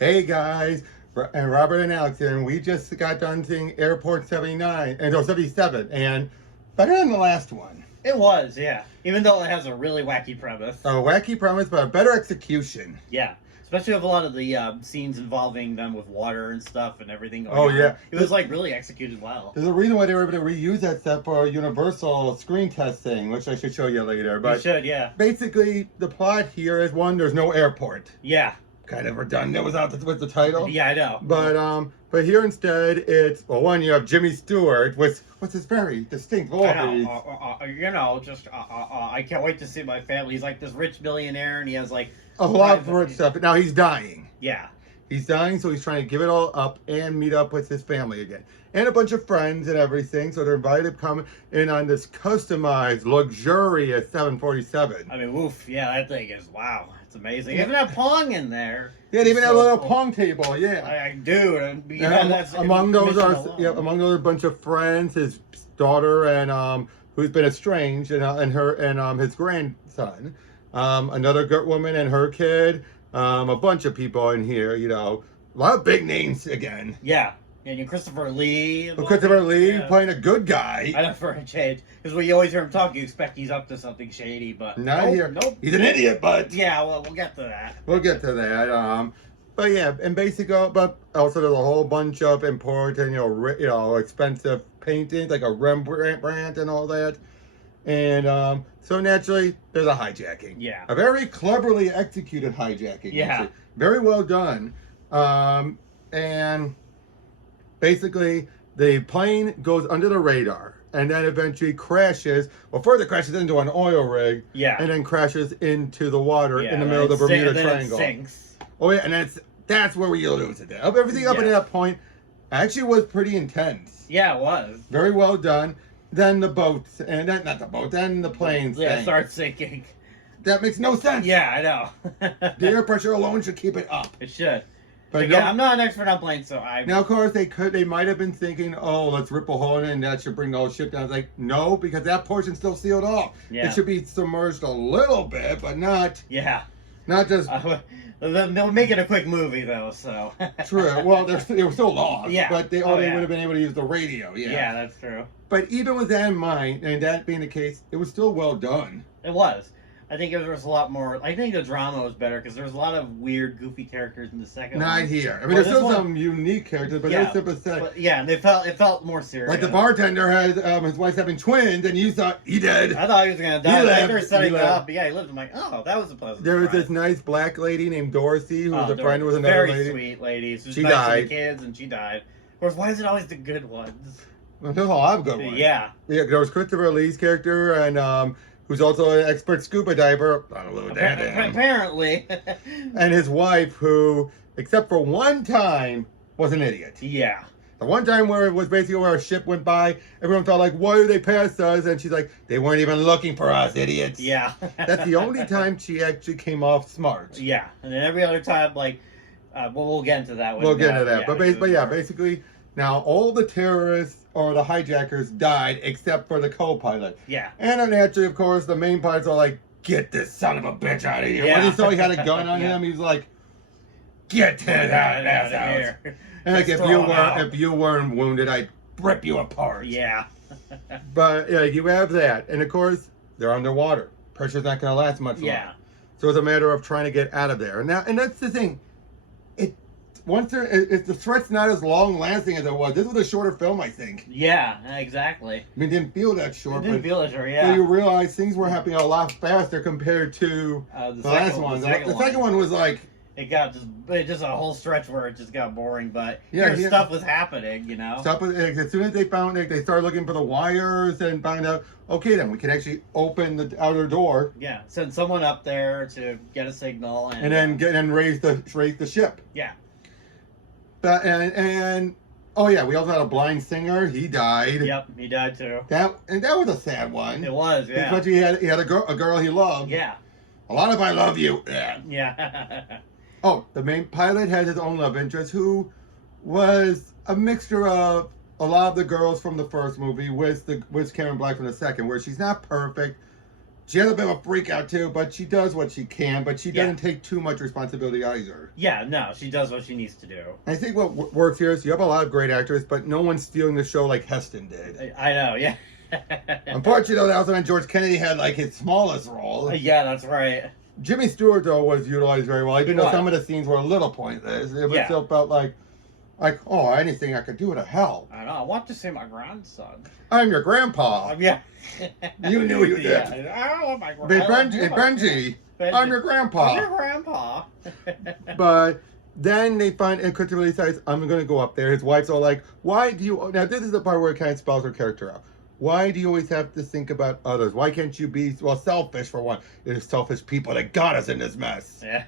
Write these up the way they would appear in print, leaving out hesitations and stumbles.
Hey guys, and Robert and Alex here, and we just got done seeing Airport 79, and no, 77, and better than the last one. It was, yeah. Even though it has a really wacky premise. A wacky premise, but a better execution. Yeah. Especially with a lot of the scenes involving them with water and stuff and everything going Oh, on. yeah. It was, like, really executed well. There's a reason why they were able to reuse that set for Universal screen testing, which I should show you later. But you should, yeah. basically, the plot here is, one, there's no airport. Yeah. Kind of redundant with the title. Yeah, I know. But here instead it's, well, one, you have Jimmy Stewart with what's his very distinct voice. I know. I can't wait to see my family. He's like this rich millionaire, and he has like a lot of rich stuff. But now he's dying. Yeah. He's dying, so he's trying to give it all up and meet up with his family again. And a bunch of friends and everything, so they're invited to come in on this customized, luxurious 747. I mean, woof, yeah, that thing is, wow, it's amazing. They even have Pong in there. Yeah, they even have a little Pong table, yeah. I do. Among those are a bunch of friends, his daughter, and who's been estranged, and his grandson. Another woman and her kid. A bunch of people in here, a lot of big names again. Yeah. And Christopher Lee. Christopher Lee playing a good guy. I know, for a change. Because when you always hear him talk, you expect he's up to something shady, but not here. Nope. He's an idiot, but yeah, well, we'll get to that. We'll get to that. But yeah, and basically, but also there's a whole bunch of important, expensive paintings like a Rembrandt and all that. And so naturally, there's a hijacking. Yeah. A very cleverly executed hijacking. Yeah. Actually. Very well done. And basically, the plane goes under the radar and then eventually crashes. Well, further crashes into an oil rig. Yeah. And then crashes into the water in the middle of the Bermuda Triangle. It sinks. Oh, yeah. And that's where we lose it. Everything up until that point actually was pretty intense. Yeah, it was. Very well done. Then the boats, and not the boat, then the planes. Yeah, start sinking. That makes no sense. Yeah, I know. The air pressure alone should keep it up. It should. But again, I'm not an expert on planes, so Now, of course, they might have been thinking, oh, let's rip a hole in it and that should bring the whole ship down. It's like, no, because that portion's still sealed off. Yeah. It should be submerged a little bit, but not. Yeah. Not just. They'll make it a quick movie, though, so. True. Well, they were still lost. Yeah. But they would have been able to use the radio. Yeah. Yeah, that's true. But even with that in mind, and that being the case, it was still well done. It was. I think there was a lot more. I think the drama was better because there was a lot of weird, goofy characters in the second one. Not here. I mean, there's still some unique characters, but they're sympathetic. Yeah, and it felt more serious. Like the bartender had his wife's having twins, and you thought he did. I thought he was gonna die. They were setting it up. Yeah, he lived. I'm like, oh, that was a pleasant. There was this nice black lady named Dorothy, who was a friend with another very lady. Sweet lady. She died. To the kids, and she died. Of course, why is it always the good ones? Well, there's a lot of good ones. Yeah. Yeah, there was Christopher Lee's character, and who's also an expert scuba diver. I don't know what that is. Apparently. And his wife, who, except for one time, was an idiot. Yeah. The one time where it was basically where a ship went by, everyone felt like, why did they pass us? And she's like, they weren't even looking for us, idiots. Yeah. That's the only time she actually came off smart. Yeah. And then every other time, like, we'll get into that one. We'll get into that. Yeah, basically, now all the terrorists or the hijackers died except for the co-pilot. Yeah. And then naturally, of course, the main pilots are like, get this son of a bitch out of here. Yeah. When he saw he had a gun on him, he's like, get that ass out. Here. And like, if you weren't wounded, I'd rip you apart. Yeah. But yeah, you have that. And of course, they're underwater. Pressure's not going to last much longer. Yeah. So it's a matter of trying to get out of there. And that's the thing. If the threat's not as long lasting as it was, this was a shorter film, I think. Yeah, exactly. I mean, it didn't feel that short. It didn't feel that short, yeah. But you realize things were happening a lot faster compared to the last one. The second one was like, it got just a whole stretch where it just got boring, but stuff was happening, Stuff was, as soon as they found it, they started looking for the wires and found out, okay, then we can actually open the outer door. Yeah, send someone up there to get a signal, and then raise the ship. Yeah. But oh yeah, we also had a blind singer. He died. Yep, he died too. That was a sad one. It was, yeah. Especially he had a girl he loved. Yeah. A lot of I love you. Yeah. Yeah. Oh, the main pilot had his own love interest, who was a mixture of a lot of the girls from the first movie with Karen Black from the second, where she's not perfect. She has a bit of a freak out too, but she does what she can, but she Yeah. doesn't take too much responsibility either. Yeah, no, she does what she needs to do. I think what works here is you have a lot of great actors, but no one's stealing the show like Heston did. I know, yeah. Unfortunately, though, that was when George Kennedy had like his smallest role. Yeah, that's right. Jimmy Stewart, though, was utilized very well, even though was. some of the scenes were a little pointless. It still felt like, oh, anything I could do to help. I know. I want to see my grandson. I'm your grandpa. Yeah. You knew you did. Yeah. I want my grandson. Benji, I'm your grandpa. I'm your grandpa. But then they find, and Christopher Lee says, I'm going to go up there. His wife's all like, why do you, now this is the part where it kind of spells her character out. Why do you always have to think about others? Why can't you be, well, selfish for one? It's selfish people that got us in this mess. Yeah.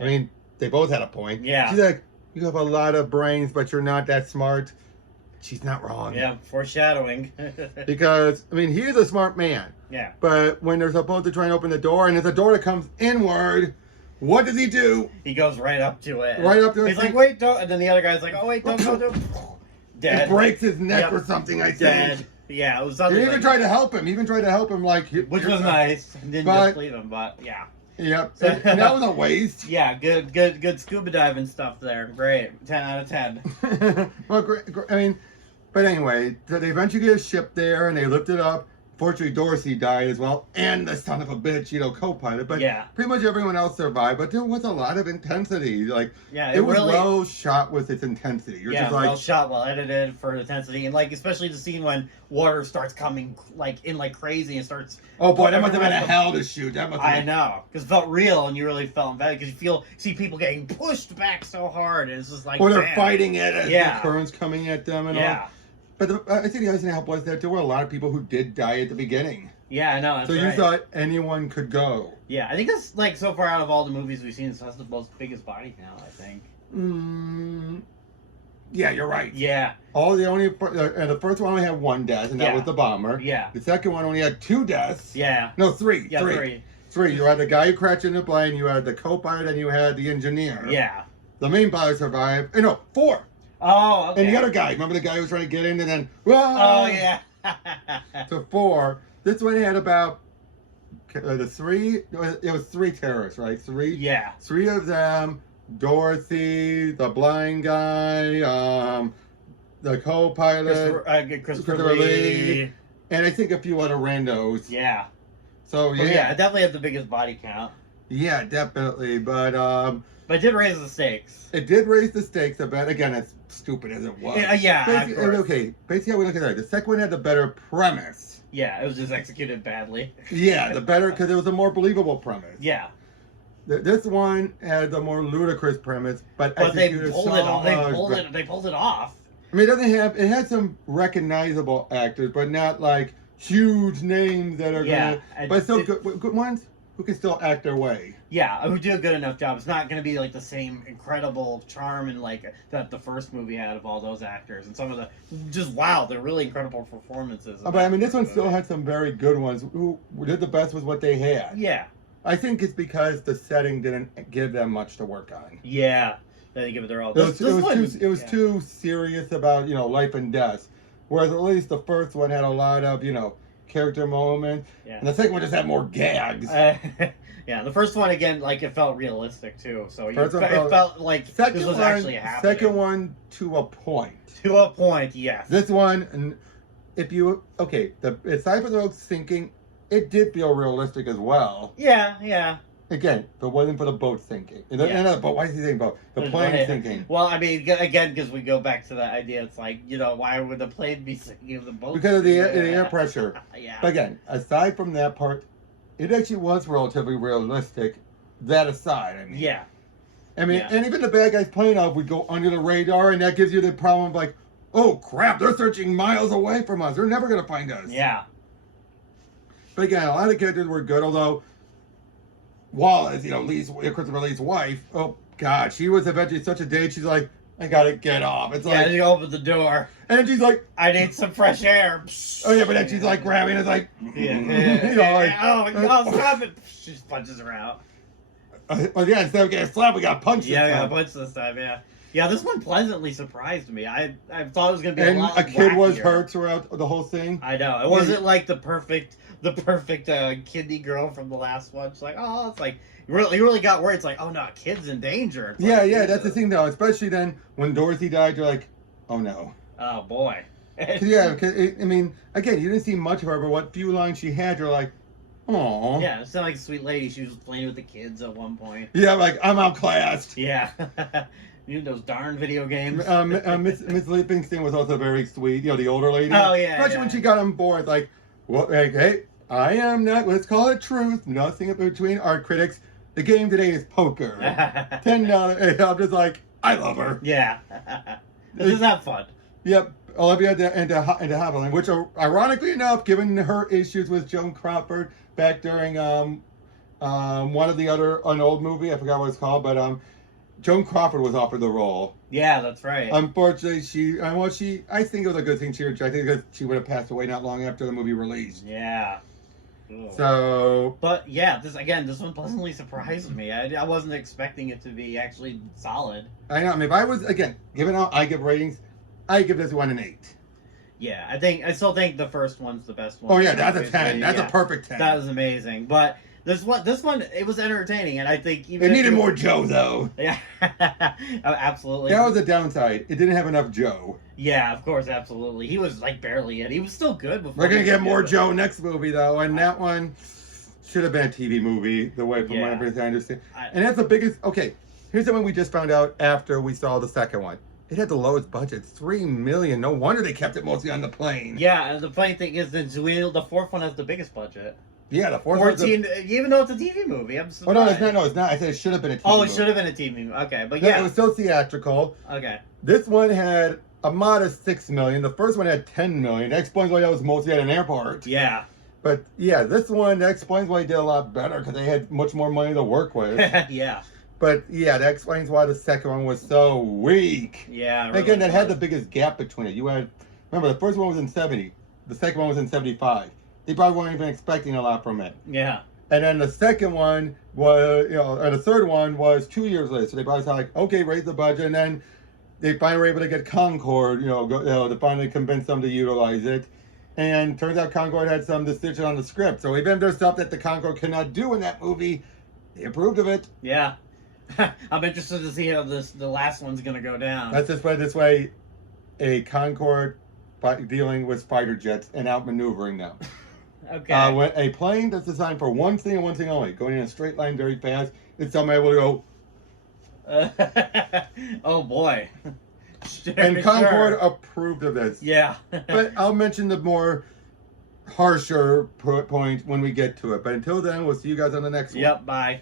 I mean, they both had a point. Yeah. She's like, you have a lot of brains, but you're not that smart. She's not wrong. Yeah, foreshadowing. Because, I mean, he's a smart man. Yeah. But when they're supposed to try and open the door, and it's a door that comes inward, what does he do? He goes right up to it. Right up to it. He's like, wait, don't. And then the other guy's like, oh, wait, don't. Dead. It breaks his neck or something, I think. Dead. Yeah, it was He something. even tried to help him. Like, which was nice. Didn't just leave him, but yeah. Yep. And that was a waste. Yeah, good scuba diving stuff there. Great. 10 out of 10. Well, great. I mean, but anyway, so they eventually get a ship there and they lift it up. Fortunately, Dorsey died as well, and the son of a bitch, co-pilot. But pretty much everyone else survived. But there was a lot of intensity. Like, yeah, it was really, well shot with its intensity. You're just like, well shot, well edited for intensity, and like especially the scene when water starts coming in like crazy and starts. Oh boy, that must have been a hell to shoot. That must. I know, because it felt real, and you really felt bad because see people getting pushed back so hard, and it's just like. Or they're fighting it as the currents coming at them and all. But I think the other thing that helped was that there were a lot of people who did die at the beginning. Yeah, I know. That's so you thought anyone could go. Yeah, I think that's like so far out of all the movies we've seen, that's the most biggest body count. I think. Yeah, you're right. Yeah. The first one only had one death, and that was the bomber. Yeah. The second one only had 2 deaths. Yeah. No, 3. Yeah, 3. You had the guy who crashed in the plane, you had the co-pilot, and you had the engineer. Yeah. The main pilot survived. No, 4. Oh, okay. And the other guy, remember the guy who was trying to get in and then... Oh, yeah. So 4. This one had about... It was 3 terrorists, right? 3? Yeah. 3 of them. Dorothy, the blind guy, the co-pilot, Christopher Lee, and I think a few other randos. Yeah. So yeah, it definitely had the biggest body count. Yeah, definitely, but it did raise the stakes. It did raise the stakes a bit. Again, as stupid as it was. Yeah. Basically, how we look at it. The second one had the better premise. Yeah, it was just executed badly. Yeah, the better because it was a more believable premise. Yeah. This one had a more ludicrous premise, but they pulled it off. They pulled it off. I mean, it had some recognizable actors, but not like huge names that are but still good ones who can still act their way. Yeah, who do a good enough job. It's not going to be like the same incredible charm and like that the first movie had of all those actors and some of the they're really incredible performances. But I mean, this one still had some very good ones who did the best with what they had. Yeah. I think it's because the setting didn't give them much to work on. Yeah, they didn't give it their all. It was too serious about life and death, whereas at least the first one had a lot of character moments, and the second one just had more gags. Yeah, the first one again, like it felt realistic too. So it felt like this was actually happening. Second one to a point. To a point, yes. This one, aside from the road sinking. It did feel realistic as well. Yeah. Again, if it wasn't for the boat sinking. But why is he saying boat? The plane sinking. Well, I mean, again, because we go back to that idea, it's like, why would the plane be sinking if the boat because of the air pressure. Yeah. But again, aside from that part, it actually was relatively realistic. That aside, I mean. Yeah. I mean, and even the bad guys plane off would go under the radar, and that gives you the problem of like, oh crap, they're searching miles away from us. They're never going to find us. Yeah. But again, a lot of characters were good, although Wallace, Christopher Lee's wife, oh God, she was eventually such a date, she's like, I gotta get off. It's like, you open the door. And then she's like, I need some fresh air. Oh yeah, but then she's like grabbing it, like, oh my God, stop it. She just punches her out. Instead of getting slapped, we got punched. Yeah, we got punched this time, yeah. Yeah, this one pleasantly surprised me. I thought it was gonna be a And lot a kid was wackier. hurt throughout the whole thing. I know it wasn't like the perfect kidney girl from the last one. It's like, oh, it's like you really got worried. It's like, oh no, a kid's in danger. It's Yeah, like, yeah, that's the Jesus. thing though. Especially then when Dorothy died, you're like, oh no. Oh boy. 'Cause, yeah, 'cause I mean, again, you didn't see much of her, but what few lines she had, you're like, oh. Yeah, it's not like a sweet lady. She was playing with the kids at one point. Yeah, like I'm outclassed. Yeah. You know, those darn video games. Miss Livingston was also very sweet. You know, the older lady. Oh, yeah, Especially yeah. when she got on board, like, what? Like, hey, I am not. Let's call it truth. Nothing between our critics. The game today is poker. $10. I'm just like, I love her. Yeah. This is not fun. Yep, Olivia and de Havilland, which, ironically enough, given her issues with Joan Crawford back during one of the an old movie, I forgot what it's called, but Joan Crawford was offered the role. Yeah, that's right. Unfortunately, I think it was a good thing she rejected because she would have passed away not long after the movie released. Yeah. Ugh. So, But yeah, this one pleasantly surprised me. I wasn't expecting it to be actually solid. I know. I mean, if I was, again, given how I give ratings, I give this one an 8. Yeah, I still think the first one's the best one. Oh yeah, that's a 10. Obviously, That's yeah. a perfect 10. That was amazing. But this one, it was entertaining, and I think even It if needed you- more Joe though. Yeah, absolutely. That was a downside. It didn't have enough Joe. Yeah, of course, absolutely. He was like barely in. He was still good before. We're gonna they get more did it. Joe next movie though, and that one should have been a TV movie. The way from Yeah. everything I understand, and that's the biggest. Okay, here's the one we just found out after we saw the second one. It had the lowest budget, $3 million. No wonder they kept it mostly on the plane. Yeah, and the funny thing is that the fourth one has the biggest budget. Yeah, the fourth one's 14, even though it's a TV movie. I'm Oh surprised. no, it's not. No, it's not. I said it should have been a TV. Oh, movie. it should have been a TV movie. Okay, but Yeah, yeah. it was so theatrical. Okay. This one had a modest $6 million. The first one had $10 million. That explains why that was mostly at an airport. Yeah. But yeah, this one, that explains why he did a lot better because they had much more money to work with. Yeah. But yeah, that explains why the second one was so weak. Yeah. And again, that had the biggest gap between it. You had, remember, the first one was in 70, the second one was in 75. They probably weren't even expecting a lot from it. Yeah. And then the second one was, and the third one was 2 years later. So they probably said, like, okay, raise the budget. And then they finally were able to get Concorde, to finally convince them to utilize it. And turns out Concorde had some decision on the script. So even if there's stuff that the Concorde cannot do in that movie, they approved of it. Yeah. I'm interested to see how the last one's gonna go down. Let's just put it this way: a Concorde dealing with fighter jets and outmaneuvering them. Okay. When a plane that's designed for one thing and one thing only, going in a straight line very fast, it's somehow able to go. Oh boy. And Concorde approved of this. Yeah. But I'll mention the more harsher point when we get to it. But until then, we'll see you guys on the next one. Yep. Bye.